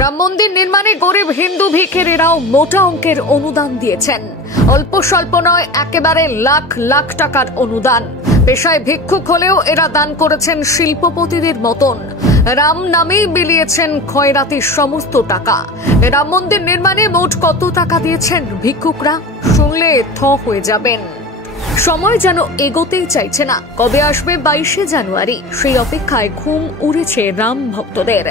রাম মন্দির নির্মাণে গরিব হিন্দু ভিখারিরাও মোটা অঙ্কের অনুদান দিয়েছেন। অল্প স্বল্প নয়, একেবারে লাখ লাখ টাকার অনুদান। পেশায় ভিক্ষুক হলেও এরা দান করেছেন শিল্পপতিদের মতন। রাম নামেই বিলিয়েছেন খয়রাতির সমস্ত টাকা। রাম মন্দির নির্মাণে মোট কত টাকা দিয়েছেন ভিক্ষুকরা শুনলে থ হয়ে যাবেন। সময় যেন এগোতেই চাইছে না। কবে আসবে 22শে জানুয়ারি, সেই অপেক্ষায় ঘুম উড়েছে রাম ভক্তদের।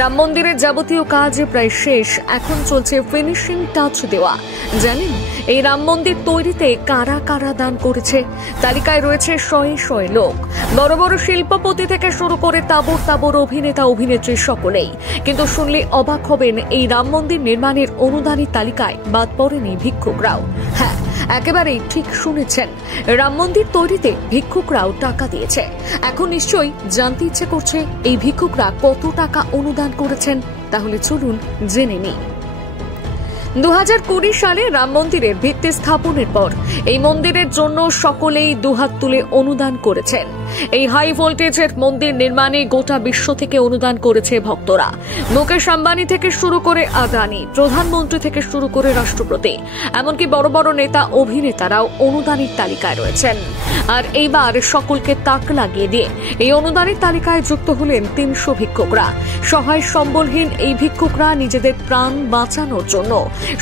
রাম মন্দিরের যাবতীয় কাজ প্রায় শেষ, এখন চলছে ফিনিশিং টাচ দেওয়া। জানেন এই রাম মন্দির তৈরিতে কারা কারা দান করেছে? তালিকায় রয়েছে শয়ে শয়ে লোক। বড় বড় শিল্পপতি থেকে শুরু করে তাবর তাবর অভিনেতা অভিনেত্রী সকলেই। কিন্তু শুনলে অবাক হবেন, এই রাম মন্দির নির্মাণের অনুদানের তালিকায় বাদ পড়েনি ভিক্ষুকরাও। হ্যাঁ, একেবারেই ঠিক শুনেছেন, রাম মন্দির তৈরিতে ভিক্ষুকরাও টাকা দিয়েছে। এখন নিশ্চয়ই জানতে ইচ্ছে করছে এই ভিক্ষুকরা কত টাকা অনুদান করেছেন। তাহলে চলুন জেনে নিই। 2020 সালে রাম মন্দিরের ভিত্তি স্থাপনের পর এই মন্দিরের জন্য সকলেই দুহাত তুলে অনুদান করেছেন। এই হাই ভোল্টেজের মন্দির নির্মাণে গোটা বিশ্ব থেকে অনুদান করেছে ভক্তরা। মুকেশ আম্বানি থেকে শুরু করে আদানি, প্রধানমন্ত্রী থেকে শুরু করে রাষ্ট্রপতি, এমনকি বড় বড় নেতা অভিনেতারাও অনুদানের তালিকায় রয়েছেন। আর এইবার সকলকে তাক লাগিয়ে দিয়ে এই অনুদানের তালিকায় যুক্ত হলেন 300 ভিক্ষুকরা। সহায় সম্বলহীন এই ভিক্ষুকরা নিজেদের প্রাণ বাঁচানোর জন্য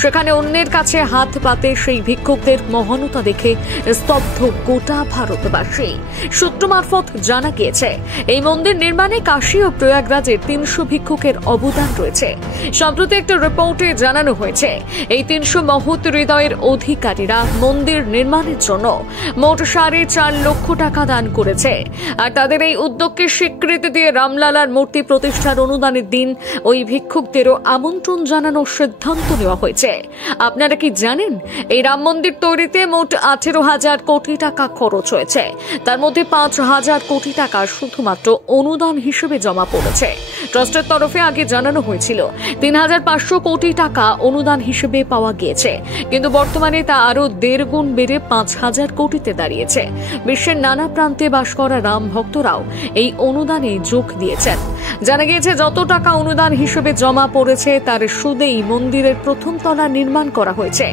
সেখানে অন্যের কাছে হাত পাতে সেই ভিক্ষুকদের মহানতা দেখে স্তব্ধ গোটা ভারতবাসী। সূত্র মারফত জানা গিয়েছে, এই মন্দির নির্মাণে কাশী ও প্রয়াগরাজের 300 ভিক্ষুকের অবদান রয়েছে। সম্প্রতি একটা রিপোর্টে জানানো হয়েছে, এই 300 মহৎ হৃদয়ের অধিকারীরা মন্দির নির্মাণের জন্য মোট 4.5 লক্ষ টাকা দান করেছে। আর তাদের এই উদ্যোগকে স্বীকৃতি দিয়ে রামলালার মূর্তি প্রতিষ্ঠার অনুদানের দিন ওই ভিক্ষুকদেরও আমন্ত্রণ জানানোর সিদ্ধান্ত নেওয়া হয়েছে। আপনারা কি জানেন, এই রাম মন্দির তৈরিতে মোট 18,000 কোটি টাকা খরচ হয়েছে। তার মধ্যে 5,000 কোটি টাকা শুধুমাত্র অনুদান হিসেবে জমা পড়েছে। ট্রাস্টের তরফে আগে জানানো হয়েছিল 3,500 কোটি টাকা অনুদান হিসেবে পাওয়া গিয়েছে, কিন্তু বর্তমানে তা আরো 1.5 গুণ বেড়ে 5,000 কোটিতে দাঁড়িয়েছে। বিশ্বের নানা প্রান্তে বাস করা রাম ভক্তরাও এই অনুদানে যোগ দিয়েছেন। জানা গিয়েছে, যত টাকা অনুদান হিসেবে জমা পড়েছে তার সুদেই মন্দিরের প্রথম তলা নির্মাণ করা হয়েছে।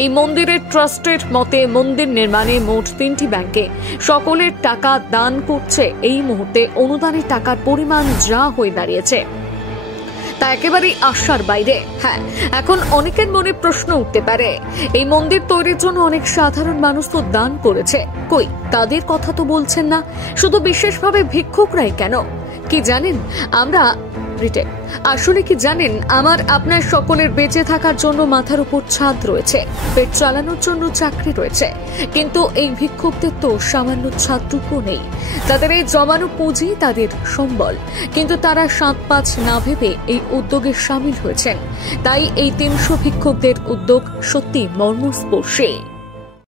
এই মন্দিরের ট্রাস্টের মতে মন্দির নির্মাণে মোট 3টি ব্যাংকে সকলের টাকা দান করছে। এই মুহূর্তে অনুদানের টাকার পরিমাণ যা হয়ে দাঁড়িয়েছে তা একেবারেই আশার বাইরে। হ্যাঁ, এখন অনেকের মনে প্রশ্ন উঠতে পারে, এই মন্দির তৈরির জন্য অনেক সাধারণ মানুষ তো দান করেছে, কই তাদের কথা তো বলছেন না। শুধু বিশেষভাবে ভিক্ষুকরাই কেন? কি জানেন, আসলে কি জানেন, আমার আপনার সকলের বেঁচে থাকার জন্য মাথার উপর ছাদ রয়েছে, পেট চালানোর জন্য চাকরি রয়েছে, কিন্তু এই ভিক্ষুকদের তো সামান্য ছাদটুকু নেই। তাদের এই জমানো পুঁজি তাদের সম্বল, কিন্তু তারা 7-5 না ভেবে এই উদ্যোগে সামিল হয়েছেন। তাই এই 300 ভিক্ষুকদের উদ্যোগ সত্যি মর্মস্পর্শী।